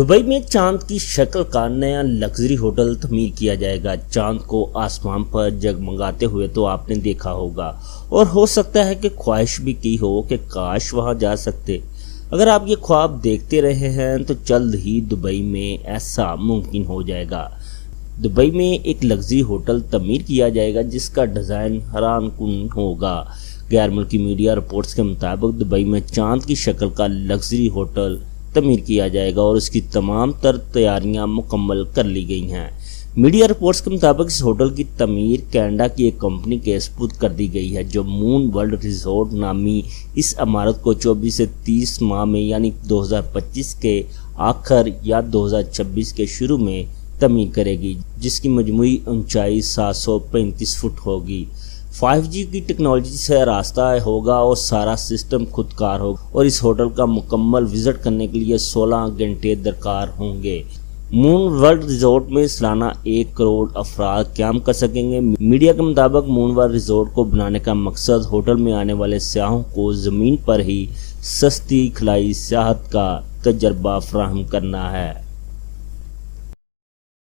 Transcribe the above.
Dubai में चांद की शक्ल का नया लग्जरी होटल तमीर किया जाएगा। चांद को आसमान पर जगमगाते हुए तो आपने देखा होगा और हो सकता है कि ख्वाहिश भी की हो कि काश वहां जा सकते। अगर आप ये ख्वाब देखते रहे हैं तो जल्द ही दुबई में ऐसा मुमकिन हो जाएगा। दुबई में एक लग्जरी होटल तमीर किया जाएगा जिसका डिज़ाइन हैरान कुन होगा। गैर मुल्की मीडिया रिपोर्ट्स के मुताबिक दुबई में चांद की शक्ल का लग्जरी होटल तमीर किया जाएगा और इसकी तमाम तर तैयारियां मुकम्मल कर ली गई हैं। मीडिया रिपोर्ट्स के मुताबिक इस होटल की तमीर कनाडा की एक कंपनी के सपुर्द कर दी गई है जो मून वर्ल्ड रिजॉर्ट नामी इस इमारत को 24 से 30 माह में यानी 2025 के आखिर या 2026 के शुरू में तमीर करेगी, जिसकी मजमूई ऊंचाई 735 फुट होगी। 5G की टेक्नोलॉजी से रास्ता होगा और सारा सिस्टम खुदकार होगा और इस होटल का मुकम्मल विजिट करने के लिए 16 घंटे दरकार होंगे। मून वर्ल्ड रिजॉर्ट में सालाना 1 करोड़ अफराद क्याम कर सकेंगे। मीडिया के मुताबिक मून वर्ल्ड रिजॉर्ट को बनाने का मकसद होटल में आने वाले सयाहों को ज़मीन पर ही सस्ती खलाई सियाहत का तजर्बा फराहम करना है।